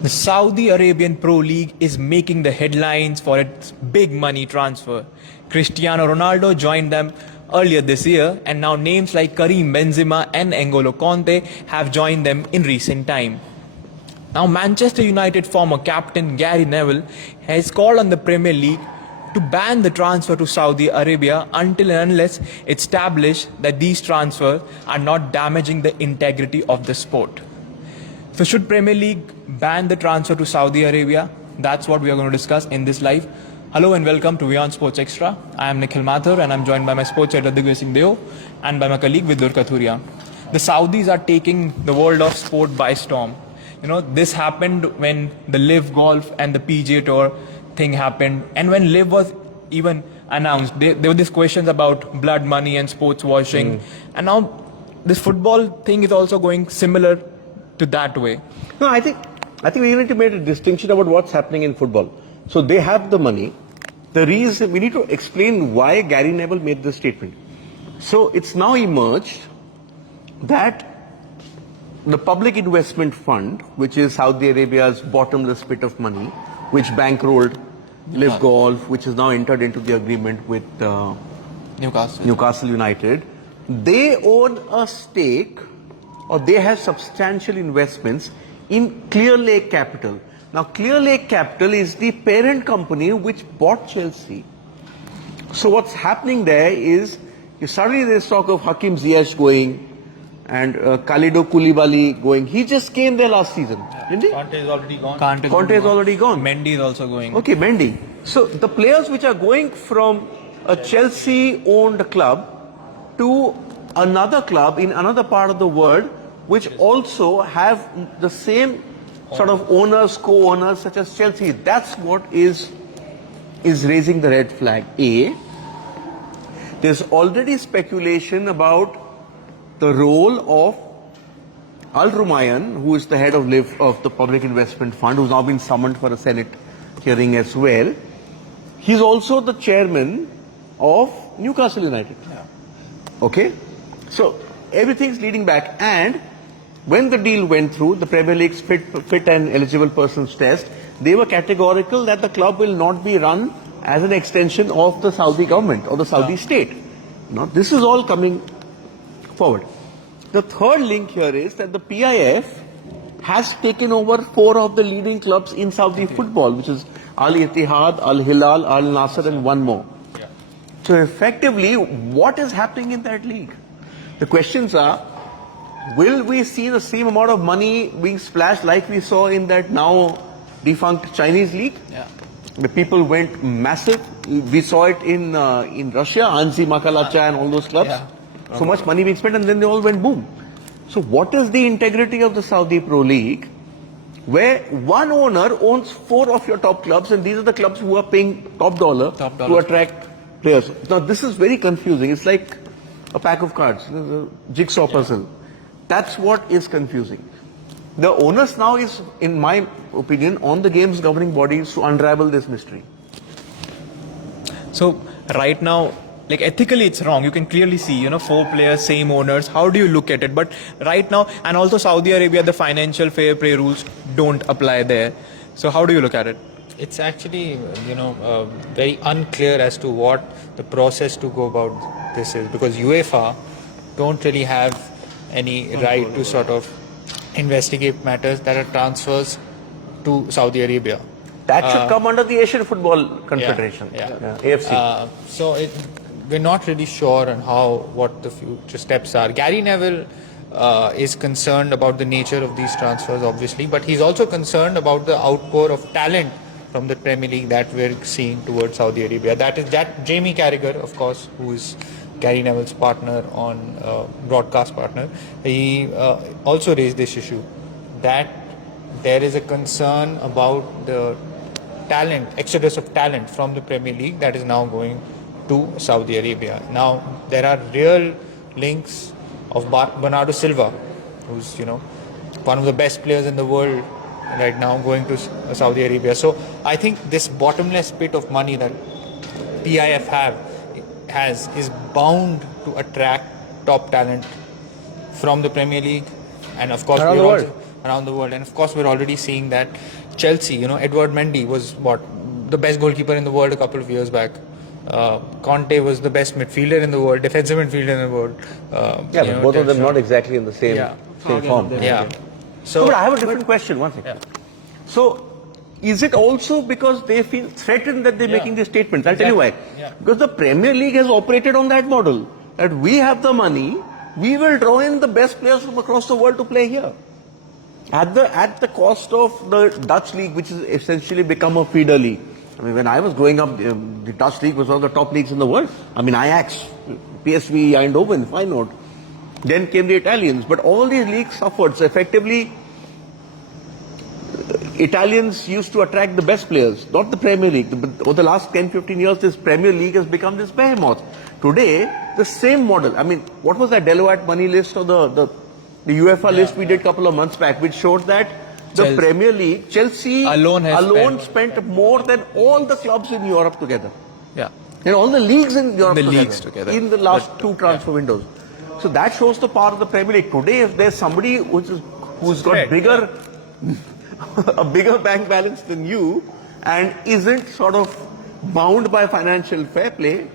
The Saudi Arabian Pro League is making the headlines for its big money transfer. Cristiano Ronaldo joined them earlier this year, and now names like Karim Benzema and N'Golo Conte have joined them in recent time. Now, Manchester United former captain Gary Neville has called on the Premier League to ban the transfer to Saudi Arabia until and unless it's established that these transfers are not damaging the integrity of the sport. So should Premier League ban the transfer to Saudi Arabia? That's what we are going to discuss in this live. Hello and welcome to WION Sports Extra. I am Nikhil Mathur and I'm joined by my sports editor Digvay Singh Deo and by my colleague Vidur Kathuria. The Saudis are taking the world of sport by storm. You know, this happened when the Live Golf and the PGA Tour thing happened, and when Live was even announced, there were these questions about blood money and sports washing, and now this football thing is also going similar to that way. No, I think we need to make a distinction about what's happening in football. So they have the money. The reason we need to explain why Gary Neville made this statement. So it's now emerged that the Public Investment Fund, which is Saudi Arabia's bottomless pit of money, which bankrolled Live Golf, which has now entered into the agreement with Newcastle United, they own a stake, or they have substantial investments in Clear Lake Capital. Now, Clear Lake Capital is the parent company which bought Chelsea. So what's happening there is, suddenly there's talk of Hakim Ziyech going and Khalido Koulibaly going. He just came there last season, didn't he? Conte is already gone. Conte is already gone. Mendy is also going. Okay, Mendy. So the players which are going from a Chelsea-owned club to another club in another part of the world, which also have the same sort of owners, co-owners such as Chelsea. That's what is raising the red flag. A, there's already speculation about the role of Al Rumayyan, who is the head of the Public Investment Fund, who's now been summoned for a Senate hearing as well. He's also the chairman of Newcastle United. Yeah. Okay? So everything's leading back, and when the deal went through, the Premier League's fit and eligible persons test, they were categorical that the club will not be run as an extension of the Saudi government or the Saudi state. Now, this is all coming forward. The third link here is that the PIF has taken over 4 of the leading clubs in Saudi football, which is Al Ittihad, Al Hilal, Al Nasser, and one more. Yeah. So effectively, what is happening in that league? The questions are, will we see the same amount of money being splashed like we saw in that now defunct Chinese league? Yeah. The people went massive. We saw it in Russia, Anzi Makalacha and all those clubs. Yeah. So much money being spent, and then they all went boom. So what is the integrity of the Saudi Pro League, where one owner owns 4 of your top clubs, and these are the clubs who are paying top dollar to attract players? Now this is very confusing. It's like a pack of cards, a jigsaw puzzle. That's what is confusing. The onus now is, in my opinion, on the game's governing bodies to unravel this mystery. So right now, like ethically it's wrong. You can clearly see, 4 players, same owners. How do you look at it? But right now, and also Saudi Arabia, the financial fair play rules don't apply there. So how do you look at it? It's actually, very unclear as to what the process to go about this is, because UEFA don't really have any right to sort of investigate matters that are transfers to Saudi Arabia. That should come under the Asian Football Confederation, AFC. So we're not really sure on what the future steps are. Gary Neville is concerned about the nature of these transfers, obviously, but he's also concerned about the outpour of talent from the Premier League that we're seeing towards Saudi Arabia. That is Jamie Carragher, of course, who is Gary Neville's partner broadcast partner. He also raised this issue that there is a concern about the exodus of talent from the Premier League that is now going to Saudi Arabia. Now, there are real links of Bernardo Silva, who's, one of the best players in the world right now, going to Saudi Arabia. So I think this bottomless pit of money that PIF is bound to attract top talent from the Premier League and of course around around the world. And of course, we're already seeing that Chelsea, you know, Edward Mendy was the best goalkeeper in the world a couple of years back. Conte was the best midfielder in the world, defensive midfielder in the world. But both of them not exactly in the same form. Yeah. So, but I have a different question. One second. Yeah. So, is it also because they feel threatened that they're making these statements? I'll tell you why. Yeah. Because the Premier League has operated on that model. That we have the money, we will draw in the best players from across the world to play here. At the cost of the Dutch league, which has essentially become a feeder league. I mean, when I was growing up, the Dutch league was one of the top leagues in the world. I mean, Ajax, PSV, Eindhoven, Feyenoord. Then came the Italians. But all these leagues suffered. So effectively, Italians used to attract the best players, not the Premier League. Over the last 10-15 years, this Premier League has become this behemoth. Today, the same model. I mean, what was that Deloitte money list or the UEFA list we did a couple of months back, which showed that the Premier League, Chelsea alone spent more than all the clubs in Europe together. Yeah. And all the leagues in Europe together. In the last two transfer windows. So that shows the power of the Premier League. Today, if there's somebody who's got a bigger bank balance than you and isn't sort of bound by financial fair play.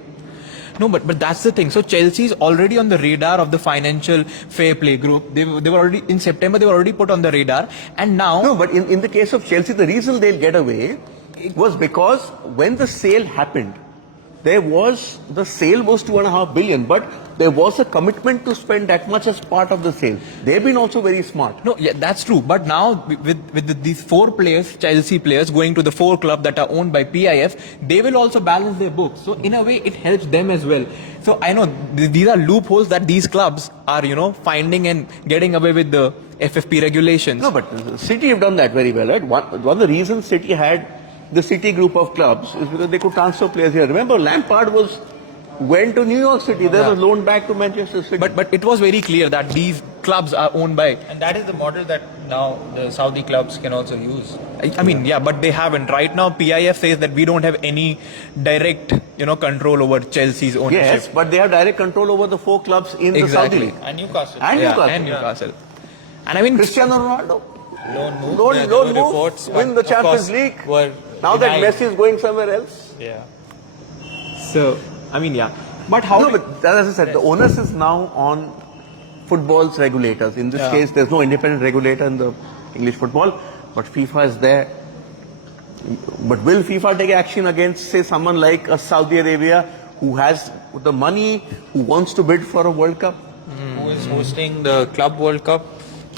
No, but that's the thing. So Chelsea is already on the radar of the financial fair play group. They were already in September. They were already put on the radar, and now. No, but in the case of Chelsea, the reason they'll get away was because when the sale happened, the sale was 2.5 billion, but there was a commitment to spend that much as part of the sale. They've been also very smart. No, yeah, that's true. But now with these 4 players, Chelsea players, going to the 4 clubs that are owned by PIF, they will also balance their books. So in a way, it helps them as well. So I know these are loopholes that these clubs are, finding and getting away with the FFP regulations. No, but City have done that very well. Right? One of the reasons City had the City group of clubs is because they could transfer players here. Remember, Lampard went to New York City, then was loaned back to Manchester City. But it was very clear that these clubs are owned by. And that is the model that now the Saudi clubs can also use. I mean, yeah, but they haven't. Right now, PIF says that we don't have any direct, control over Chelsea's ownership. Yes, but they have direct control over the 4 clubs in the Saudi League. And Newcastle. And Newcastle. And I mean, Cristiano Ronaldo. Loan move. Win the Champions League. Now that Messi is going somewhere else. Yeah. So, I mean, yeah. But how? No, but as I said, the onus is now on football's regulators. In this case, there's no independent regulator in the English football, but FIFA is there. But will FIFA take action against, say, someone like Saudi Arabia who has the money, who wants to bid for a World Cup? Who is hosting the Club World Cup?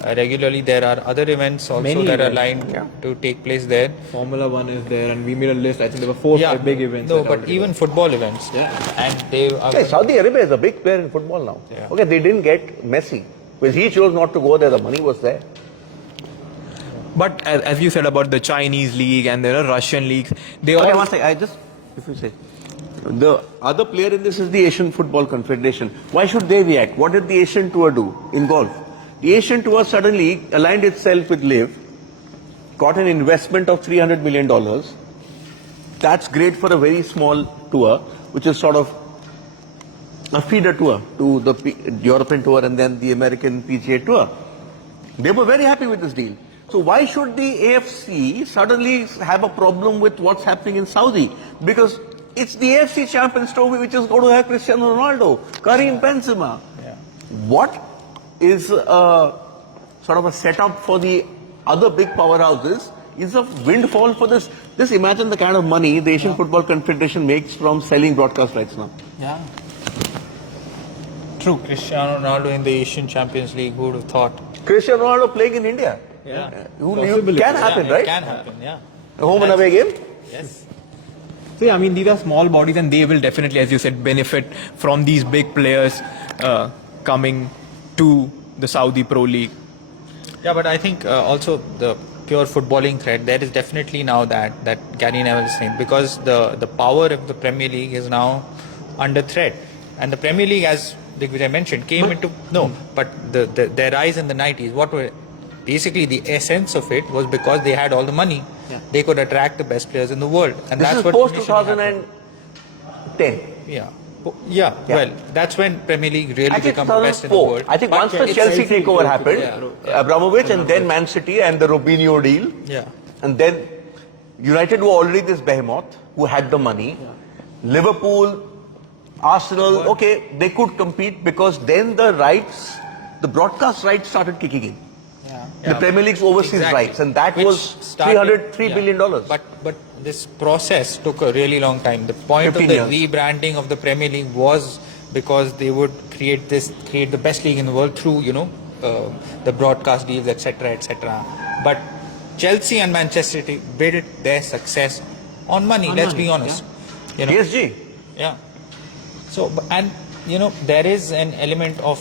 Regularly, there are other events also that are lined to take place there. Formula 1 is there, and we made a list. I think there were 4 5 big events. No, but even football events. Yeah. And they are. Saudi Arabia is a big player in football now. Yeah. Okay, they didn't get Messi. Because he chose not to go there, the money was there. But as you said about the Chinese league and there are Russian leagues, they all. One second, if you say. The other player in this is the Asian Football Confederation. Why should they react? What did the Asian Tour do in golf? The Asian Tour suddenly aligned itself with LIV, got an investment of $300 million. That's great for a very small tour, which is sort of a feeder tour to the European Tour and then the American PGA Tour. They were very happy with this deal. So why should the AFC suddenly have a problem with what's happening in Saudi? Because it's the AFC Champions Trophy which is going to have Cristiano Ronaldo, Karim Benzema. Yeah. What is sort of a setup for the other big powerhouses is a windfall for this. Just imagine the kind of money the Asian Football Confederation makes from selling broadcast rights now. Yeah. True. Cristiano Ronaldo in the Asian Champions League, who would have thought? Cristiano Ronaldo playing in India. Yeah. Can happen, right? It can happen, yeah. A home and away game? Yes. So yeah, I mean, these are small bodies and they will definitely, as you said, benefit from these big players coming to the Saudi Pro League. Yeah, but I think also the pure footballing threat, there is definitely now that Gary Neville is saying, because the power of the Premier League is now under threat. And the Premier League, as I mentioned, came into... No, but their rise in the 90s, what were... Basically, the essence of it was because they had all the money. Yeah. They could attract the best players in the world. And this that's is what post-2010. Yeah. Yeah, well, that's when Premier League really I think become the best in the 2004. world. I think But once the it's- Chelsea takeover happened, Abramovich and then Man City and the Robinho deal. Yeah. And then United were already this behemoth who had the money. Liverpool, Arsenal, okay, they could compete because then the rights, the broadcast rights started kicking in. The Premier League's overseas rights, and that Which was started- $3 billion dollars. But this process took a really long time. The point of 15 the years. rebranding of the Premier League was because they would create the best league in the world through the broadcast deals, etc., etc. But Chelsea and Manchester City built their success on money. Let's be honest. You know, PSG. yeah. So and there is an element of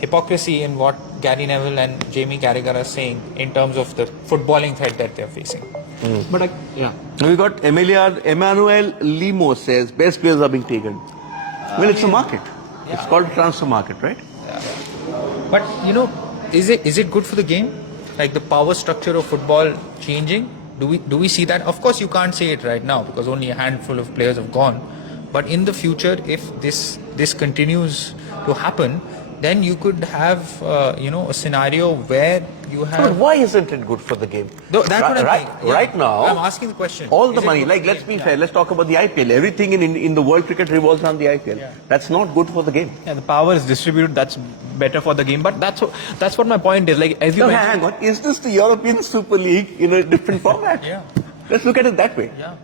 hypocrisy in what Gary Neville and Jamie Carragher are saying in terms of the footballing threat that they're facing. But We got Emmanuel Limo says best players are being taken. Well, it's a market. It's called a transfer market, right? But is it good for the game? Like the power structure of football changing? Do we see that? Of course, you can't say it right now because only a handful of players have gone. But in the future, if this continues to happen, then you could have a scenario where you have. But why isn't it good for the game? That's what I'm right, saying. Yeah. right now, I'm asking the question. all the Is it money, good like for the let's game? be fair, let's talk about the IPL. Everything in the world cricket revolves around the IPL. That's not good for the game. yeah, the power is distributed. That's better for the game. But that's what my point is. Like as you No, mentioned, hang on. Is this the European Super League in a different format? Yeah. Let's look at it that way. Yeah.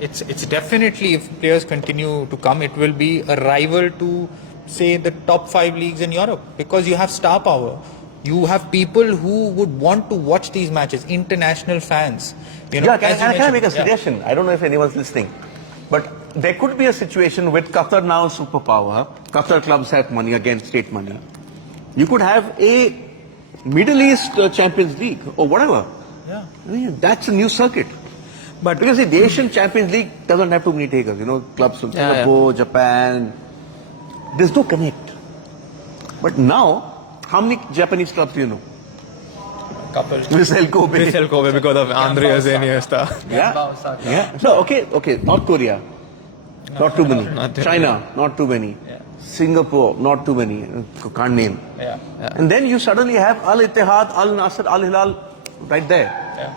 It's definitely, if players continue to come, it will be a rival to, say, the top 5 leagues in Europe because you have star power. You have people who would want to watch these matches, international fans. Can I make a suggestion? I don't know if anyone's listening. But there could be a situation with Qatar now a superpower. Qatar clubs have money, again, state money. You could have a Middle East Champions League or whatever. Yeah. I mean, that's a new circuit. but Because the Asian Champions League doesn't have too many takers. Clubs from Singapore, Japan. There's no connect. But now, how many Japanese clubs do you know? Couple. Vissel Kobe. Vissel Kobe because of Andreas Iniesta. Yeah. No, okay. North Korea, not too many. Not too China, not too many. Singapore, not too many. Can't name. Yeah. And then you suddenly have Al Ittihad, Al Nasser, Al Hilal, right there. Yeah.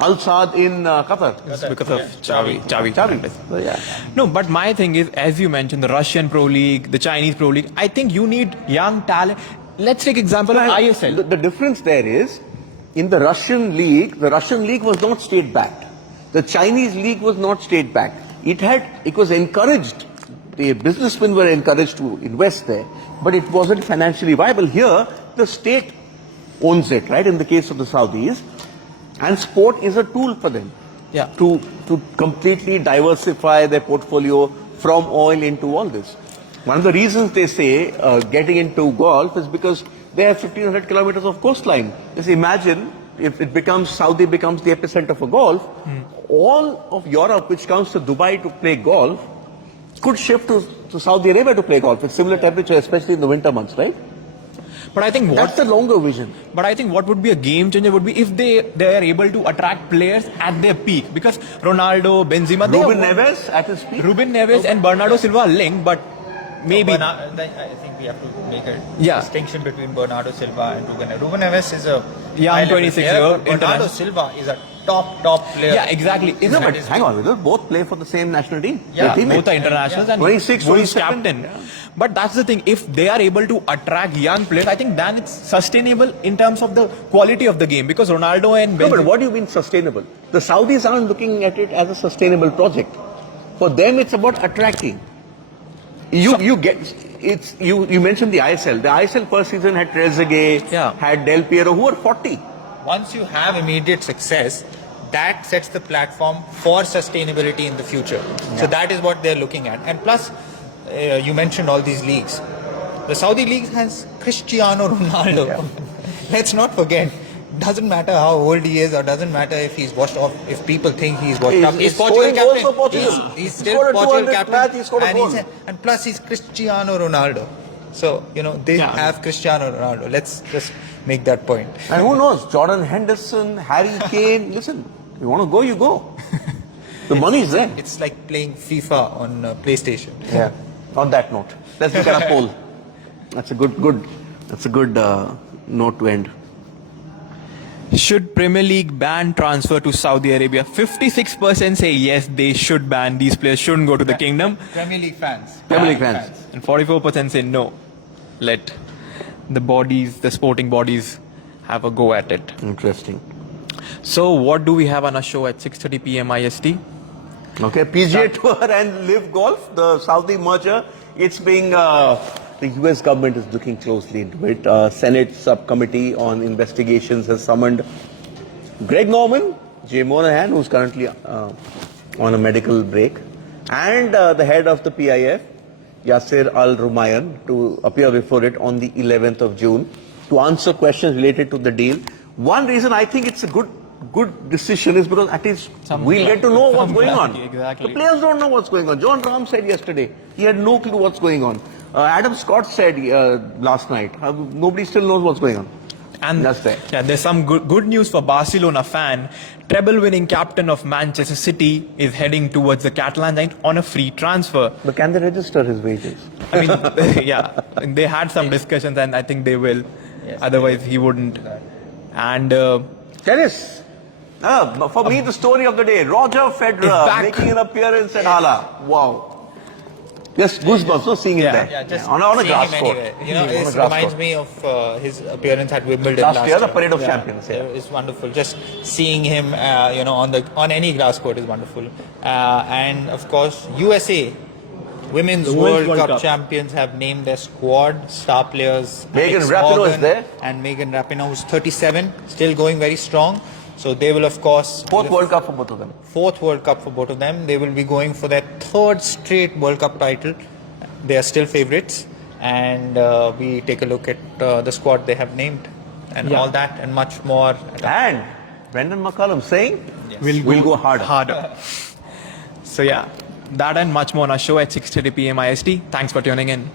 Al Saad in Qatar. It's because of Xavi. Xavi. So, yeah. No, but my thing is, as you mentioned, the Russian Pro League, the Chinese Pro League, I think you need young talent. Let's take example of ISL. The difference there is, in the Russian league was not state-backed. The Chinese league was not state-backed. It was encouraged. The businessmen were encouraged to invest there, but it wasn't financially viable. Here, the state owns it, right? In the case of the Saudis, and sport is a tool for them. Yeah. To completely diversify their portfolio from oil into all this. One of the reasons they say getting into golf is because they have 1,500 kilometers of coastline. Just imagine if Saudi becomes the epicenter for golf, all of Europe which comes to Dubai to play golf could shift to Saudi Arabia to play golf with similar temperature, especially in the winter months, right? But I think That's the longer vision. But I think what would be a game changer would be if they are able to attract players at their peak. Because Ronaldo, Benzema, Ruben Neves at his peak. Ruben Neves and Bernardo Silva are linked, but maybe. I think we have to make a Yeah. distinction between Bernardo Silva and Ruben Neves. Ruben Neves is a Young high-level 26-year-old player, but Bernardo international. Silva is a top player. Yeah, exactly. No, but hang on, they both play for the same national team. Yeah, They're Both are teammates. internationals and 26, Wolves 27. captain. But that's the thing. If they are able to attract young players, I think then it's sustainable in terms of the quality of the game. Because Ronaldo and No, but Benzema. what do you mean sustainable? The Saudis aren't looking at it as a sustainable project. For them, it's about attracting. You mentioned the ISL. The ISL first season had Trezeguet, had Del Piero, who are 40. Once you have immediate success, that sets the platform for sustainability in the future. So that is what they're looking at. And plus, you mentioned all these leagues. The Saudi league has Cristiano Ronaldo. Let's not forget. Doesn't matter how old he is, or doesn't matter if he's washed off, if people think he's washed up. He's Portugal scoring goals for captain. Portugal. He's He still scored a Portugal 200 captain. match, he scored a goal. And plus he's Cristiano Ronaldo. So, they have Cristiano Ronaldo. Let's just make that point. And who knows? Jordan Henderson, Harry Kane. Listen, you want to go, you go. The money is there. It's like playing FIFA on PlayStation. Yeah. On that note, let's look at a poll. That's a good note to end. Should Premier League ban transfer to Saudi Arabia? 56% say yes, they should ban. These players shouldn't go to the kingdom. Premier League fans. Premier League fans. And 44% say no. Let the sporting bodies have a go at it. Interesting. So what do we have on our show at 6:30 p.m. IST? Okay, PGA Tour and Live Golf, the Saudi merger, it's being, the US government is looking closely into it. Senate subcommittee on investigations has summoned Greg Norman, Jay Monahan, who's currently on a medical break, and the head of the PIF, Yasser Al-Rumayyan, to appear before it on the 11th of June to answer questions related to the deal. One reason I think it's a good decision is because at least we'll get to know what's going on. Exactly. The players don't know what's going on. John Rahm said yesterday he had no clue what's going on. Adam Scott said last night nobody still knows what's going on. And That's there. Yeah, there's some good news for Barcelona fan. Treble-winning captain of Manchester City is heading towards the Catalan giant on a free transfer. But can they register his wages? I mean, yeah, they had some discussions, and I think they will. Yes, Otherwise, he wouldn't. And Tennis. For me, the story of the day: Roger Federer making an appearance at Hala. Wow. Just goosebumps, no, seeing it there. Yeah, just on a seeing grass him court. anywhere. You know, On a it grass reminds court. me of his appearance at Wimbledon Last last year, the Parade of Champions. Yeah. It's wonderful. Just seeing him, on any grass court is wonderful. And of course, USA Women's The World World Cup Cup champions have named their squad. Star players Megan Alex Rapinoe is Morgan there. and Megan Rapinoe, who's 37, still going very strong. So they will, of course, Fourth World Cup for both of them. fourth World Cup for both of them. They will be going for their third straight World Cup title. They are still favourites, and we take a look at the squad they have named, and all that and much more. And Brendan McCullum saying, we'll go harder. So yeah, that and much more on our show at 6:30 p.m. IST. Thanks for tuning in.